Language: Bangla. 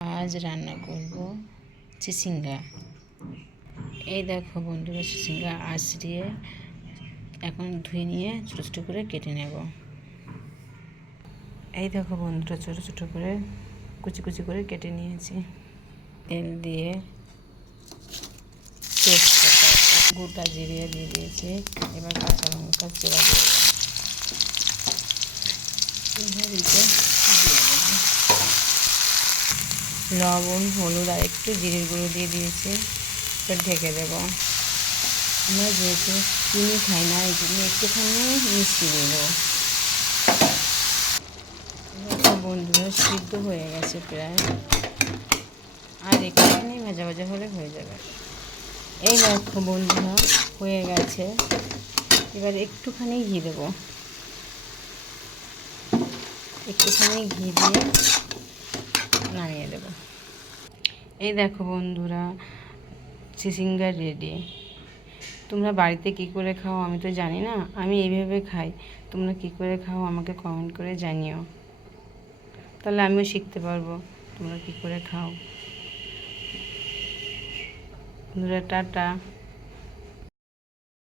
আজ রান্না করব চিচিঙ্গা। এই দেখো বন্ধুরা, চিচিঙ্গা আঁচড়িয়ে এখন ধুয়ে নিয়ে ছোটো ছোটো করে কেটে নেব। এই দেখো বন্ধুরা, ছোটো ছোটো করে কুচি কুচি করে কেটে নিয়েছি। তেল দিয়ে তেজপাতা গোটা জিরে দিয়ে দিয়েছি। এবার কাঁচা লঙ্কা চেরা দিয়ে লবণ, হলুদ আর একটু জিরের গুঁড়ো দিয়ে দিয়েছি। এবার ঢেকে দেব। আমরা যেহেতু চিনি খাই না, এই জন্য একটুখানি মিষ্টি দিয়ে দেবো। বন্ধুরা, সিদ্ধ হয়ে গেছে প্রায়, আর একটুখানি ভাজা ভাজা হলে হয়ে যাবে। এই দেখো বন্ধুরা, হয়ে গেছে। এবার একটুখানি ঘি দেবো। একটুখানি ঘি দিয়ে নামিয়ে দেব। এই দেখো বন্ধুরা, চিচিঙ্গা রেডি। তোমরা বাড়িতে কি করে খাও আমি তো জানি না, আমি এইভাবে খাই। তোমরা কি করে খাও আমাকে কমেন্ট করে জানিও, তাহলে আমিও শিখতে পারবো তোমরা কি করে খাও। বন্ধুরা, টাটা।